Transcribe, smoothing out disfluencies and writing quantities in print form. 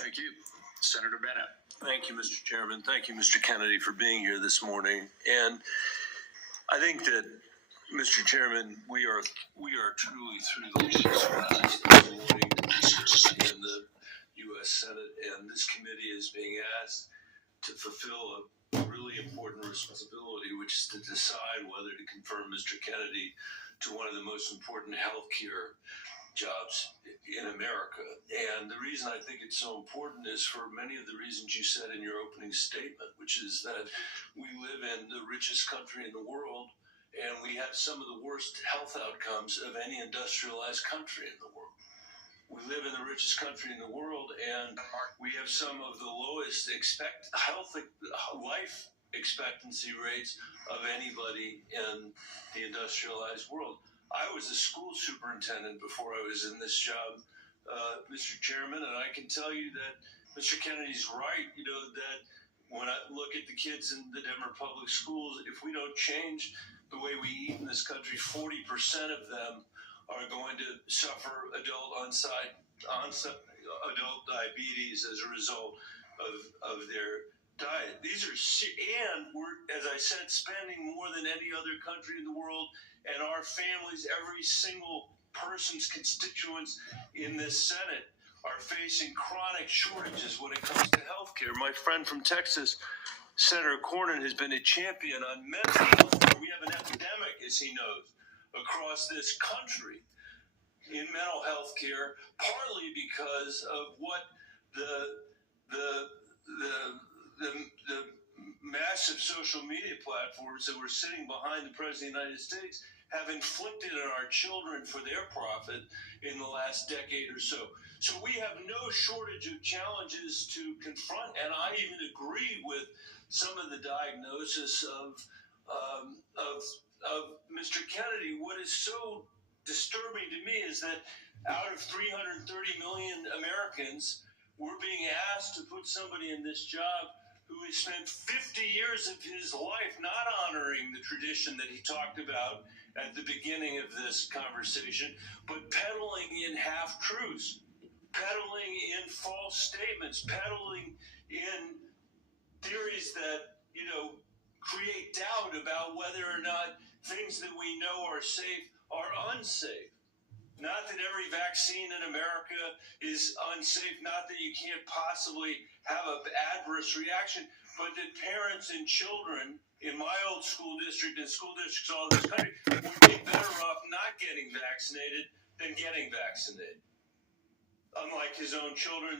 Thank you. Senator Bennett. Thank you, Mr. Chairman. Thank you, Mr. Kennedy, for being here this morning. And I think that, Mr. Chairman, we are truly through the latest rounds of voting in the U.S. Senate, and this committee is being asked to fulfill a really important responsibility, which is to decide whether to confirm Mr. Kennedy to one of the most important healthcare jobs in America. And the reason I think it's so important is for many of the reasons you said in your opening statement, which is that we live in the richest country in the world, and we have some of the worst health outcomes of any industrialized country in the world. We live in the richest country in the world, and we have some of the lowest life expectancy rates of anybody in the industrialized world. I was a school superintendent before I was in this job, Mr. Chairman, and I can tell you that Mr. Kennedy's right, that when I look at the kids in the Denver public schools, if we don't change the way we eat in this country, 40% of them are going to suffer adult diabetes as a result of their diet. And we're, as I said, spending more than any other country in the world, and our families, every single person's constituents in this Senate are facing chronic shortages when it comes to health care. My friend from Texas, Senator Cornyn, has been a champion on mental health care. We have an epidemic, as he knows, across this country in mental health care, partly because of what the massive social media platforms that were sitting behind the President of the United States have inflicted on our children for their profit in the last decade or so. So we have no shortage of challenges to confront, and I even agree with some of the diagnosis of Mr. Kennedy. What is so disturbing to me is that out of 330 million Americans, we're being asked to put somebody in this job who has spent 50 years of his life not honoring the tradition that he talked about at the beginning of this conversation, but peddling in half-truths, peddling in false statements, peddling in theories that, create doubt about whether or not things that we know are safe are unsafe. Not that every vaccine in America is unsafe, not that you can't possibly have an adverse reaction, but that parents and children in my old school district and school districts all over this country would be better off not getting vaccinated than getting vaccinated. Unlike his own children.